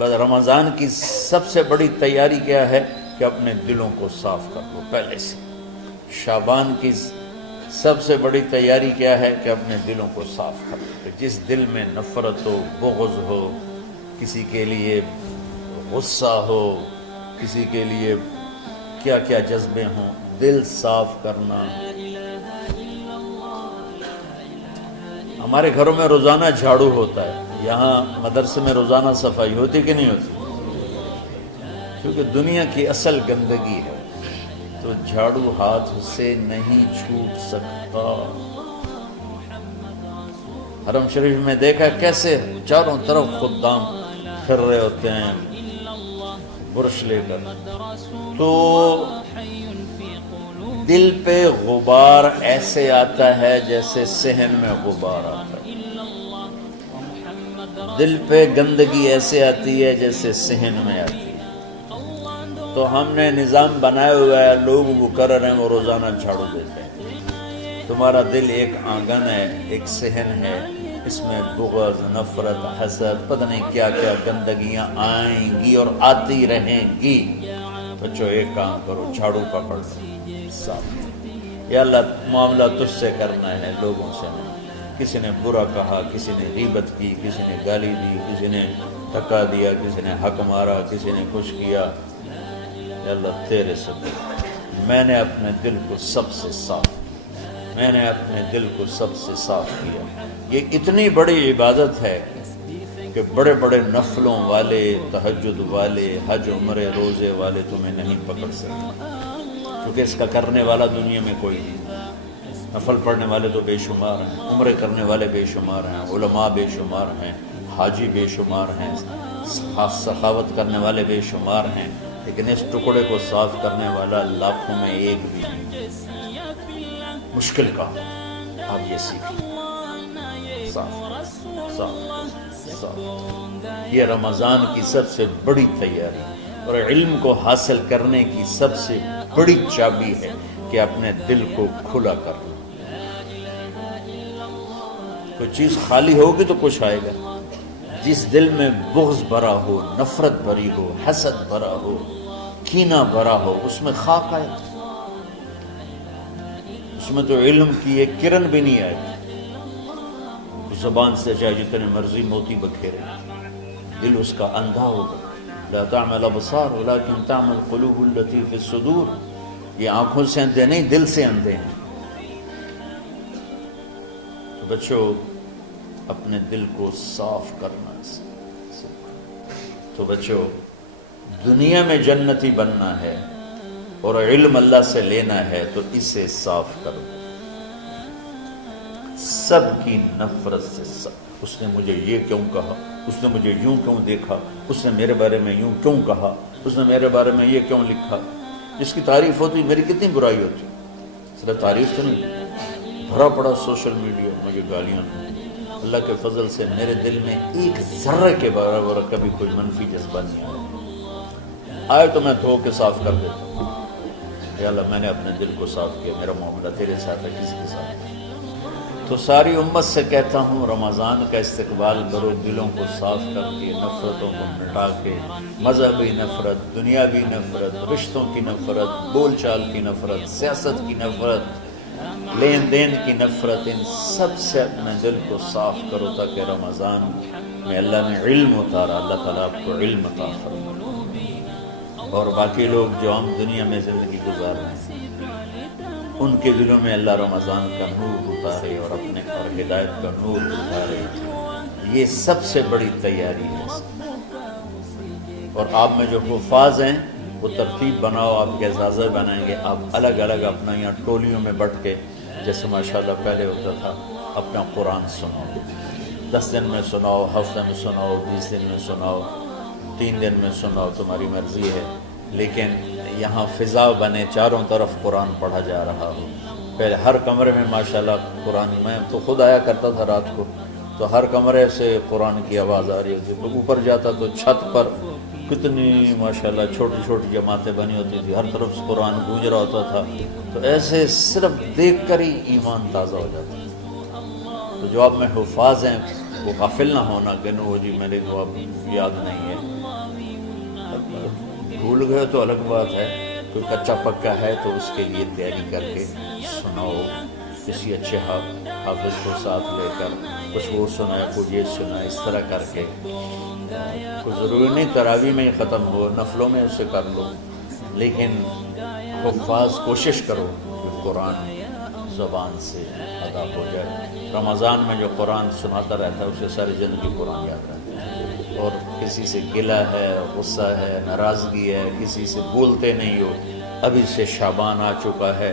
بس رمضان کی سب سے بڑی تیاری کیا ہے کہ اپنے دلوں کو صاف کر لو پہلے سے۔ شعبان کی سب سے بڑی تیاری کیا ہے کہ اپنے دلوں کو صاف کر لو۔ جس دل میں نفرت ہو، بغض ہو، کسی کے لیے غصہ ہو، کسی کے لیے کیا کیا جذبے ہوں، دل صاف کرنا۔ ہمارے گھروں میں روزانہ جھاڑو ہوتا ہے، یہاں مدرسے میں روزانہ صفائی ہوتی کہ نہیں ہوتی؟ کیونکہ دنیا کی اصل گندگی ہے تو جھاڑو ہاتھ سے نہیں چھوٹ سکتا۔ حرم شریف میں دیکھا کیسے چاروں طرف خدام پھر رہے ہوتے ہیں برش لے کر، تو دل پہ غبار ایسے آتا ہے جیسے صحن میں غبار آتا ہے، دل پہ گندگی ایسے آتی ہے جیسے صحن میں آتی ہے۔ تو ہم نے نظام بنایا ہوا ہے، لوگ وہ کر رہے ہیں، وہ روزانہ جھاڑو دیتے ہیں۔ تمہارا دل ایک آنگن ہے، ایک صحن ہے، اس میں بغض، نفرت، حسد، پتہ نہیں کیا کیا گندگیاں آئیں گی اور آتی رہیں گی۔ بچوں ایک کام کرو، جھاڑو پکڑ لو صاف۔ یا اللہ معاملہ تجھ سے کرنا ہے، لوگوں سے نہیں۔ کسی نے برا کہا، کسی نے غیبت کی، کسی نے گالی دی، کسی نے دھکا دیا، کسی نے حق مارا، کسی نے کچھ کیا، یا اللہ تیرے سے میں نے اپنے دل کو سب سے صاف کیا، میں نے اپنے دل کو سب سے صاف کیا۔ یہ اتنی بڑی عبادت ہے کہ بڑے بڑے نفلوں والے، تہجد والے، حج عمرے روزے والے تمہیں نہیں پکڑ سکتے، کیونکہ اس کا کرنے والا دنیا میں کوئی نہیں۔ نفل پڑھنے والے تو بے شمار ہیں، عمرے کرنے والے بے شمار ہیں، علماء بے شمار ہیں، حاجی بے شمار ہیں، سخاوت کرنے والے بے شمار ہیں، لیکن اس ٹکڑے کو صاف کرنے والا لاکھوں میں ایک بھی نہیں۔ مشکل کام آپ یہ سیکھیں، صاف صاف صاف۔ یہ رمضان کی سب سے بڑی تیاری اور علم کو حاصل کرنے کی سب سے بڑی چابی ہے کہ اپنے دل کو کھلا کر لو۔ کوئی چیز خالی ہوگی تو کچھ آئے گا۔ جس دل میں بغض بھرا ہو، نفرت بھری ہو، حسد بھرا ہو، کینہ بھرا ہو، اس میں خاک آئے، اس میں تو علم کی ایک کرن بھی نہیں آئے۔ زبان سے چاہے جتنے مرضی موتی بکھیرے، دل اس کا اندھا ہوگا۔ لا تعمل ابصار ولكن تعمل قلوب التي في الصدور۔ یہ آنکھوں سے اندھے نہیں، دل سے اندھے ہیں۔ تو بچوں اپنے دل کو صاف کرنا تو بچوں دنیا میں جنتی بننا ہے اور علم اللہ سے لینا ہے تو اسے صاف کرو۔ سب کی نفرت سے سب، اس نے مجھے یہ کیوں کہا، اس نے مجھے یوں کیوں دیکھا، اس نے میرے بارے میں یوں کیوں کہا، اس نے میرے بارے میں یہ کیوں لکھا۔ جس کی تعریف ہوتی میری کتنی برائی ہوتی، صرف تعریف تو نہیں، بھرا پڑا سوشل میڈیا مجھے گالیاں۔ اللہ کے فضل سے میرے دل میں ایک ذرے کے برابر کبھی کوئی منفی جذبہ نہیں آیا، آئے تو میں دھو کے صاف کر دیتا ہوں۔ یا اللہ میں نے اپنے دل کو صاف کیا، میرا معاملہ تیرے ساتھ ہے، کسی کے ساتھ ہے۔ تو ساری امت سے کہتا ہوں رمضان کا استقبال کرو، دلوں کو صاف کر کے، نفرتوں کو مٹا کے، مذہبی نفرت، دنیاوی نفرت، رشتوں کی نفرت، بول چال کی نفرت، سیاست کی نفرت، لین دین کی نفرت، ان سب سے اپنے دل کو صاف کرو تاکہ رمضان میں اللہ نے علم اتارا، اللہ تعالیٰ آپ کو علم عطا فرمائے، اور باقی لوگ جو ہم دنیا میں زندگی گزار رہے ہیں ان کے دلوں میں اللہ رمضان کا نور اتارے اور اپنے اور ہدایت کا نور اتارے۔ یہ سب سے بڑی تیاری ہے۔ اور آپ میں جو حفاظ ہیں وہ ترتیب بناؤ، آپ کے اعزازہ بنائیں گے، آپ الگ الگ اپنا یہاں ٹولیوں میں بٹ کے، جیسے ماشاءاللہ پہلے ہوتا تھا، اپنا قرآن سناؤ، 10 دن میں سناؤ، ہفتے میں سناؤ، 20 دن میں سناؤ، 3 دن میں سناؤ، تمہاری مرضی ہے، لیکن یہاں فضا بنے، چاروں طرف قرآن پڑھا جا رہا ہو۔ پہلے ہر کمرے میں ماشاءاللہ قرآن، میں تو خود آیا کرتا تھا رات کو، تو ہر کمرے سے قرآن کی آواز آ رہی ہوتی، تو اوپر جاتا تو چھت پر کتنی ماشاءاللہ چھوٹی چھوٹی جماعتیں بنی ہوتی تھی، ہر طرف سے قرآن گونج رہا ہوتا تھا، تو ایسے صرف دیکھ کر ہی ایمان تازہ ہو جاتا ہے۔ تو جو آپ میں حفاظ ہیں وہ غافل نہ ہونا کہ نو جی میرے کو اب یاد نہیں ہے، بھول گئے تو الگ بات ہے، کوئی کچا پکا ہے تو اس کے لیے تیاری کر کے سناؤ، کسی اچھے حافظ کو ساتھ لے کر کچھ وہ سنائے، کچھ یہ سنائے، اس طرح کر کے. کوئی ضروری نہیں تراویح میں ہی ختم ہو، نفلوں میں اسے کر لو، لیکن حفاظ کوشش کرو کہ قرآن زبان سے ادا ہو جائے. رمضان میں جو قرآن سناتا رہتا ہے اسے ساری زندگی قرآن یاد رہتا ہے. اور کسی سے گلہ ہے، غصہ ہے، ناراضگی ہے، کسی سے بولتے نہیں ہو، ابھی سے شعبان آ چکا ہے،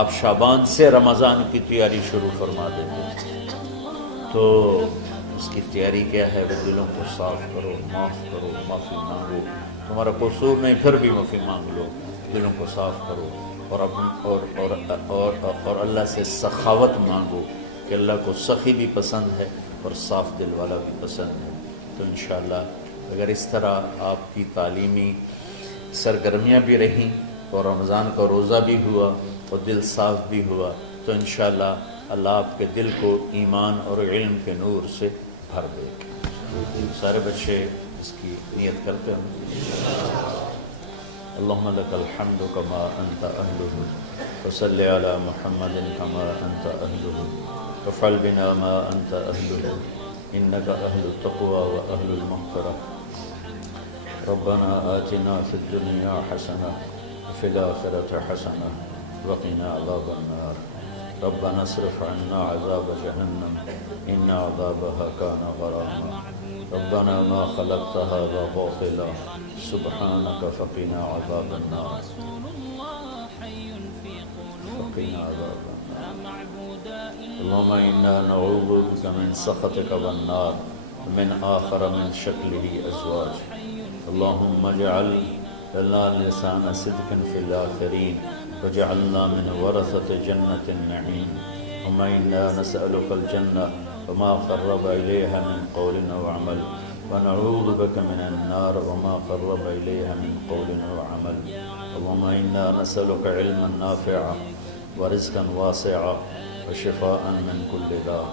آپ شعبان سے رمضان کی تیاری شروع فرما دیتے. تو اس کی تیاری کیا ہے؟ وہ دلوں کو صاف کرو، معاف کرو، معافی مانگو. تمہارا قصور نہیں پھر بھی معافی مانگ لو، دلوں کو صاف کرو. اور اللہ سے سخاوت مانگو کہ اللہ کو سخی بھی پسند ہے اور صاف دل والا بھی پسند ہے. تو انشاءاللہ اگر اس طرح آپ کی تعلیمی سرگرمیاں بھی رہیں اور رمضان کا روزہ بھی ہوا اور دل صاف بھی ہوا تو انشاءاللہ اللہ آپ کے دل کو ایمان اور علم کے نور سے بھر دے گا. سارے بچے اس کی نیت کرتے ہیں. اللہم لک الحمد کما انت اہلہ وصل علی محمد کما انت اہلہ وفعل بنا ما انت اہلہ انک اہل التقوی و اہل المغفرہ. ربنا آتنا فی الدنیا حسنہ وفی الآخرۃ حسنہ وقنا عذاب النار. ربنا اصرف عنا عذاب جہنم ان عذابها كان غراما. ربنا ما خلقت هذا باطلا سبحانك فقنا عذاب النار. فقنا عذاب النار. اللهم إنا نعوذ بك من سخطك والنار ومن آخر من شكله أزواج. اللهم اجعل لنا لسان صدق في الآخرين وجعلنا من ورثة جنة النعيم. اللهم إنا نسألك الجنة وما قرب إليها من قول أو عمل ونعوذ بك من النار وما قرب إليها من قول أو عمل. اللهم إنا نسألك علما نافعا ورزقا واسعا وشفاء من كل داء.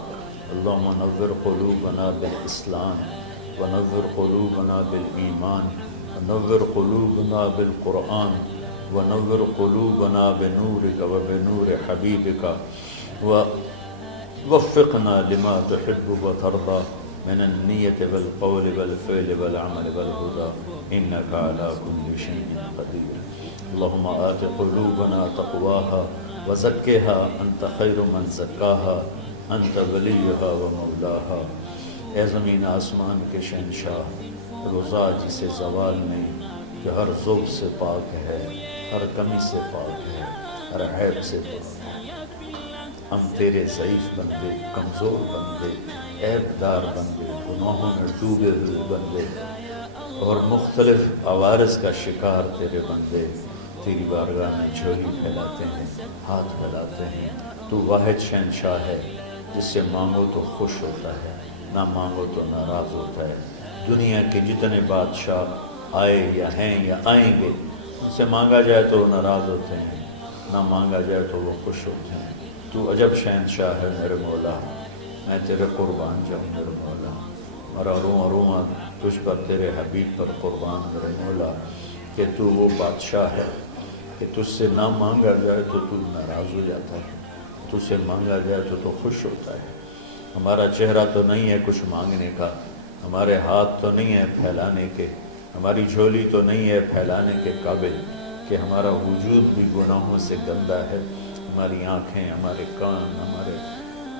اللهم نور قلوبنا بالإسلام ونور قلوبنا بالإيمان ونور قلوبنا بالقرآن ونور قلوبنا بنورك وبنور حبيبك ووفقنا لما تحب وترضى من النية والقول والفعل والعمل والهدى إنك على كل شيء قدير. اللهم آت قلوبنا تقواها وزكها أنت خير من زكاها أنت وليها ومولاها. اے زمین آسمان کے شہنشاہ، روزہ جسے زوال نہیں، جو ہر ذوق سے پاک ہے، ہر کمی سے پاک ہے، ہر عیب سے پاک ہے. ہم تیرے ضعیف بندے، کمزور بندے، عیب دار بندے، گناہوں میں ڈوبے ہوئے بندے اور مختلف عوارض کا شکار تیرے بندے تیری بارگاہ میں جھولی پھیلاتے ہیں، ہاتھ پھیلاتے ہیں. تو واحد شہنشاہ ہے جس سے مانگو تو خوش ہوتا ہے، نہ مانگو تو ناراض ہوتا ہے. دنیا کے جتنے بادشاہ آئے یا ہیں یا آئیں گے، ان سے مانگا جائے تو وہ ناراض ہوتے ہیں، نہ مانگا جائے تو وہ خوش ہوتے ہیں. تو عجب شہنشاہ ہے میرے مولا، میں تیرے قربان جاؤں میرے مولا. اور روما تجھ پر، تیرے حبیب پر قربان میرے مولا، کہ تو وہ بادشاہ ہے کہ تجھ سے نہ مانگا جائے تو تو ناراض ہو جاتا ہے، تجھ سے مانگا جائے تو خوش ہوتا ہے. ہمارا چہرہ تو نہیں ہے کچھ مانگنے کا، ہمارے ہاتھ تو نہیں ہے پھیلانے کے، ہماری جھولی تو نہیں ہے پھیلانے کے قابل، کہ ہمارا وجود بھی گناہوں سے گندا ہے. ہماری آنکھیں، ہمارے کان،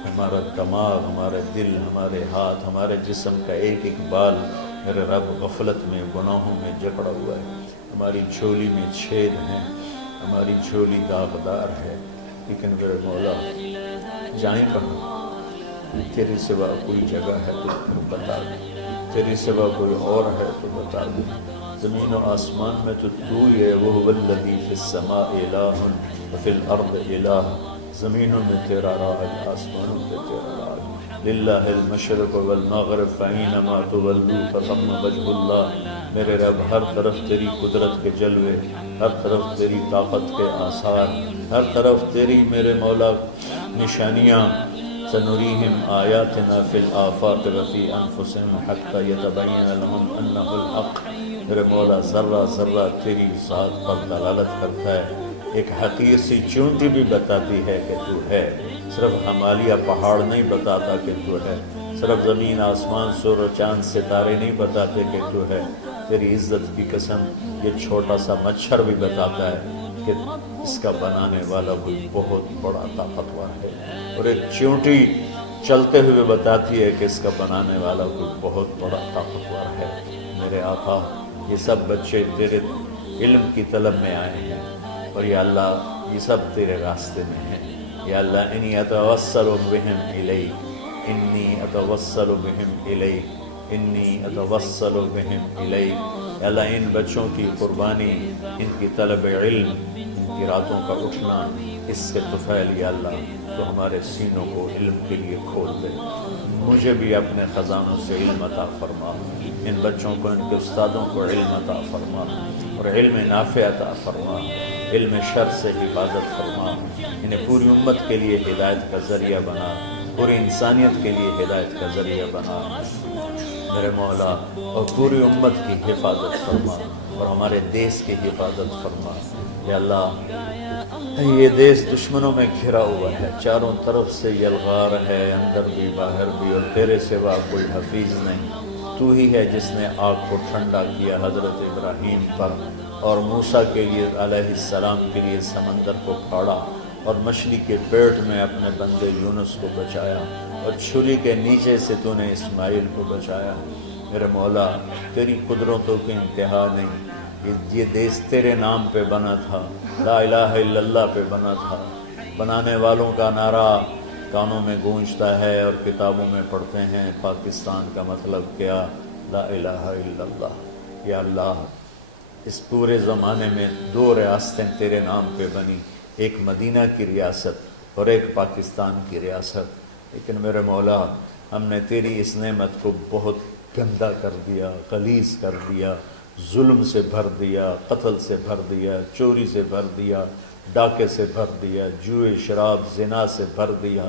ہمارا دماغ، ہمارے دل، ہمارے ہاتھ، ہمارے جسم کا ایک ایک بال میرے رب غفلت میں، گناہوں میں جکڑا ہوا ہے. ہماری جھولی میں چھید ہیں، ہماری جھولی داغدار ہے. لیکن میرے مولا جائیں کہاں؟ تیرے سوا کوئی جگہ ہے تو بتا دے، تیرے سوا کوئی اور ہے تو بتا دے. زمین و آسمان میں تو ہی ہے. وَهُوَ الَّذِي فِي السَّمَاءِ إِلَٰهٌ وَفِي الْأَرْضِ إِلَٰهٌ. زمینوں میں تیرا راج، آسمانوں پہ تیرا راج. لِلَّهِ الْمَشْرِقُ وَالْمَغْرِبُ فَأَيْنَمَا تُوَلُّوا فَثَمَّ وَجْهُ اللَّهِ. میرے رب ہر طرف تیری قدرت کے جلوے، ہر طرف تیری طاقت کے آثار، ہر طرف تیری میرے مولا نشانیاں، سنریہم آیاتنا فی الآفاق وفی انفسہم حتی یتبین لہم انہ الحق۔ میرے مولا ذرہ ذرہ تیری ذات پر دلالت کرتا ہے، ایک حقیر سی چونٹی بھی بتاتی ہے کہ تو ہے، صرف ہمالیہ پہاڑ نہیں بتاتا کہ تو ہے، صرف زمین آسمان سور و چاند ستارے نہیں بتاتے کہ تو ہے، تیری عزت کی قسم یہ چھوٹا سا مچھر بھی بتاتا ہے کہ اس کا بنانے والا کوئی بہت بڑا طاقتور ہے، اور ایک چونٹی چلتے ہوئے بتاتی ہے کہ اس کا بنانے والا کوئی بہت بڑا طاقتور ہے۔ میرے آقا یہ سب بچے تیرے علم کی طلب میں آئے ہیں، اور یا اللہ یہ سب تیرے راستے میں ہیں۔ یا اللہ انی اتوسل بہم الیک، انی اتوسل بہم الیک، انی اتوسل بہم الیک۔ یا اللہ ان بچوں کی قربانی، ان کی طلب علم، ان کی راتوں کا اٹھنا، اس سے طفیل یا اللہ تو ہمارے سینوں کو علم کے لیے کھول دے۔ مجھے بھی اپنے خزانوں سے علم عطا فرما، ان بچوں کو، ان کے استادوں کو علم عطا فرما، اور علم نافع عطا فرما، علم شر سے حفاظت فرما، انہیں پوری امت کے لیے ہدایت کا ذریعہ بنا، پوری انسانیت کے لیے ہدایت کا ذریعہ بنا میرے مولا، اور پوری امت کی حفاظت فرما، اور ہمارے دیس کی حفاظت فرما۔ یا اللہ یہ دیس دشمنوں میں گھرا ہوا ہے، چاروں طرف سے یلغار ہے، اندر بھی باہر بھی، اور تیرے سوا کوئی حفیظ نہیں۔ تو ہی ہے جس نے آگ کو ٹھنڈا کیا حضرت ابراہیم پر، اور موسیٰ کے لیے علیہ السلام کے لیے سمندر کو پھاڑا، اور مچھلی کے پیٹ میں اپنے بندے یونس کو بچایا، اور چھری کے نیچے سے تو نے اسماعیل کو بچایا۔ میرے مولا تیری قدرتوں کی انتہا نہیں، یہ دیس تیرے نام پہ بنا تھا، لا الہ الا اللہ پہ بنا تھا۔ بنانے والوں کا نعرہ کانوں میں گونجتا ہے اور کتابوں میں پڑھتے ہیں، پاکستان کا مطلب کیا؟ لا الہ الا اللہ۔ یا اللہ اس پورے زمانے میں 2 ریاستیں تیرے نام پہ بنی، ایک مدینہ کی ریاست اور ایک پاکستان کی ریاست، لیکن میرے مولا ہم نے تیری اس نعمت کو بہت گندا کر دیا، غلیظ کر دیا، ظلم سے بھر دیا، قتل سے بھر دیا، چوری سے بھر دیا، ڈاکے سے بھر دیا، جوئے شراب زنا سے بھر دیا،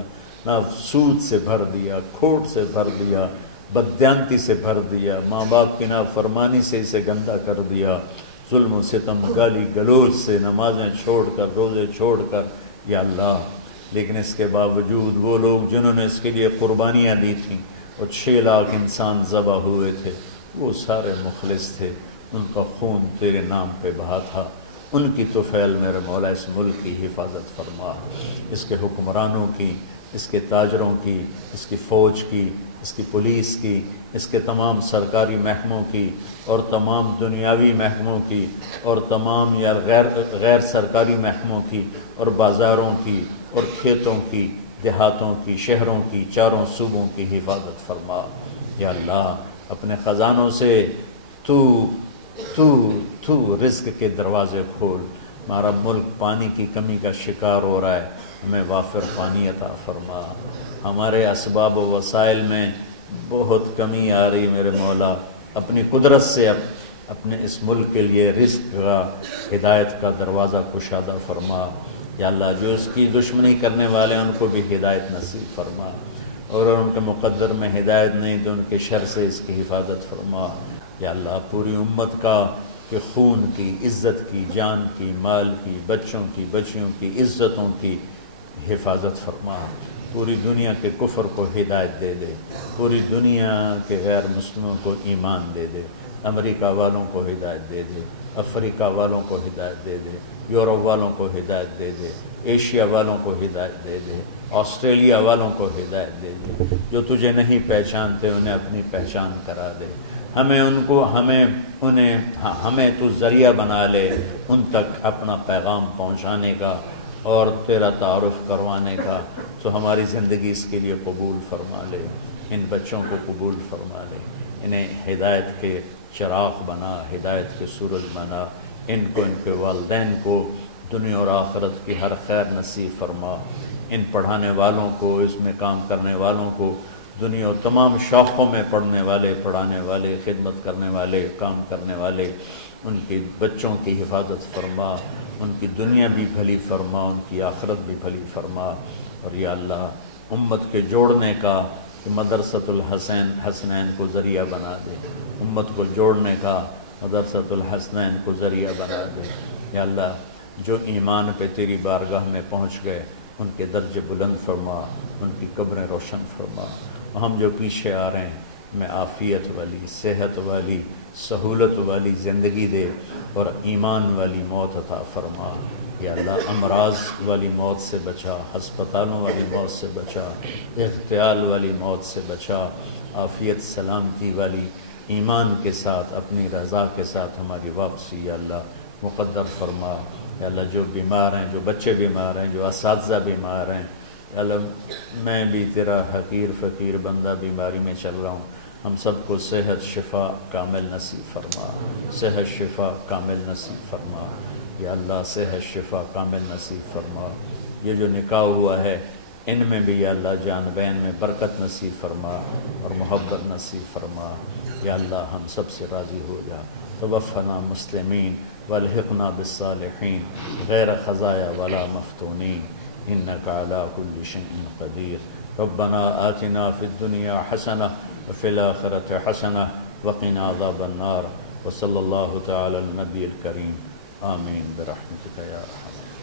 نہ سود سے بھر دیا، کھوٹ سے بھر دیا، بددیانتی سے بھر دیا، ماں باپ کی نافرمانی سے اسے گندا کر دیا، ظلم و ستم، گالی گلوچ سے، نمازیں چھوڑ کر، روزے چھوڑ کر، یا اللہ لیکن اس کے باوجود وہ لوگ جنہوں نے اس کے لیے قربانیاں دی تھیں، اور 6 لاکھ انسان ذبح ہوئے تھے، وہ سارے مخلص تھے، ان کا خون تیرے نام پہ بہا تھا، ان کی طفیل میرے مولا اس ملک کی حفاظت فرما، اس کے حکمرانوں کی، اس کے تاجروں کی، اس کی فوج کی، اس کی پولیس کی، اس کے تمام سرکاری محکموں کی، اور تمام دنیاوی محکموں کی، اور تمام یا غیر سرکاری محکموں کی، اور بازاروں کی، اور کھیتوں کی، دیہاتوں کی، شہروں کی، چاروں صوبوں کی حفاظت فرما۔ یا اللہ اپنے خزانوں سے تو رزق کے دروازے کھول۔ ہمارا ملک پانی کی کمی کا شکار ہو رہا ہے، ہمیں وافر پانی عطا فرما۔ ہمارے اسباب و وسائل میں بہت کمی آ رہی میرے مولا، اپنی قدرت سے اپنے اس ملک کے لیے رزق کا، ہدایت کا دروازہ کشادہ فرما۔ یا اللہ جو اس کی دشمنی کرنے والے ہیں ان کو بھی ہدایت نصیب فرما، اور ان کے مقدر میں ہدایت نہیں تو ان کے شر سے اس کی حفاظت فرما۔ یا اللہ پوری امت کا کہ خون کی، عزت کی، جان کی، مال کی، بچوں کی، بچیوں کی، عزتوں کی حفاظت فرما۔ پوری دنیا کے کفر کو ہدایت دے دے، پوری دنیا کے غیر مسلموں کو ایمان دے دے، امریکہ والوں کو ہدایت دے دے، افریقہ والوں کو ہدایت دے دے، یورپ والوں کو ہدایت دے دے، ایشیا والوں کو ہدایت دے دے، آسٹریلیا والوں کو ہدایت دے دے، جو تجھے نہیں پہچانتے انہیں اپنی پہچان کرا دے، ہمیں تو ذریعہ بنا لے ان تک اپنا پیغام پہنچانے کا اور تیرا تعارف کروانے کا، تو ہماری زندگی اس کے لیے قبول فرما لے، ان بچوں کو قبول فرما لے، انہیں ہدایت کے چراغ بنا، ہدایت کے سورج بنا، ان کو، ان کے والدین کو دنیا اور آخرت کی ہر خیر نصیب فرما، ان پڑھانے والوں کو، اس میں کام کرنے والوں کو، دنیا اور تمام شاخوں میں پڑھنے والے، پڑھانے والے، خدمت کرنے والے، کام کرنے والے، ان کے بچوں کی حفاظت فرما، ان کی دنیا بھی بھلی فرما، ان کی آخرت بھی بھلی فرما۔ اور یا اللہ امت کے جوڑنے کا کہ مدرسۃ الحسین حسنین کو ذریعہ بنا دے، امت کو جوڑنے کا مدرسۃ الحسنین کو ذریعہ بنا دے۔ یا اللہ جو ایمان پہ تیری بارگاہ میں پہنچ گئے ان کے درجے بلند فرما، ان کی قبریں روشن فرما۔ ہم جو پیچھے آ رہے ہیں میں عافیت والی، صحت والی، سہولت والی زندگی دے اور ایمان والی موت عطا فرما۔ یا اللہ امراض والی موت سے بچا، ہسپتالوں والی موت سے بچا، اغتیال والی موت سے بچا، عافیت سلامتی والی ایمان کے ساتھ اپنی رضا کے ساتھ ہماری واپسی یا اللہ مقدر فرما۔ یا اللہ جو بیمار ہیں، جو بچے بیمار ہیں، جو اساتذہ بیمار ہیں، یا اللہ میں بھی تیرا حقیر فقیر بندہ بیماری میں چل رہا ہوں، ہم سب کو صحت شفا کامل نصیب فرما، صحت شفا کامل نصیب فرما۔ یا اللہ صحت شفا کامل نصیب فرما۔ یہ جو نکاح ہوا ہے ان میں بھی یا اللہ جان بین میں برکت نصیب فرما اور محبت نصیب فرما۔ یا اللہ ہم سب سے راضی ہو جا۔ توفنا مسلمین والحقنا بالصالحین غیر خزایا ولا مفتونین انک علی کل شیء قدیر۔ ربنا آتنا فی الدنیا حسنہ وفی الآخرۃ حسنہ وقنا عذاب النار۔ وصلی اللہ تعالی النبی الکریم آمین برحمتک یا ارحم۔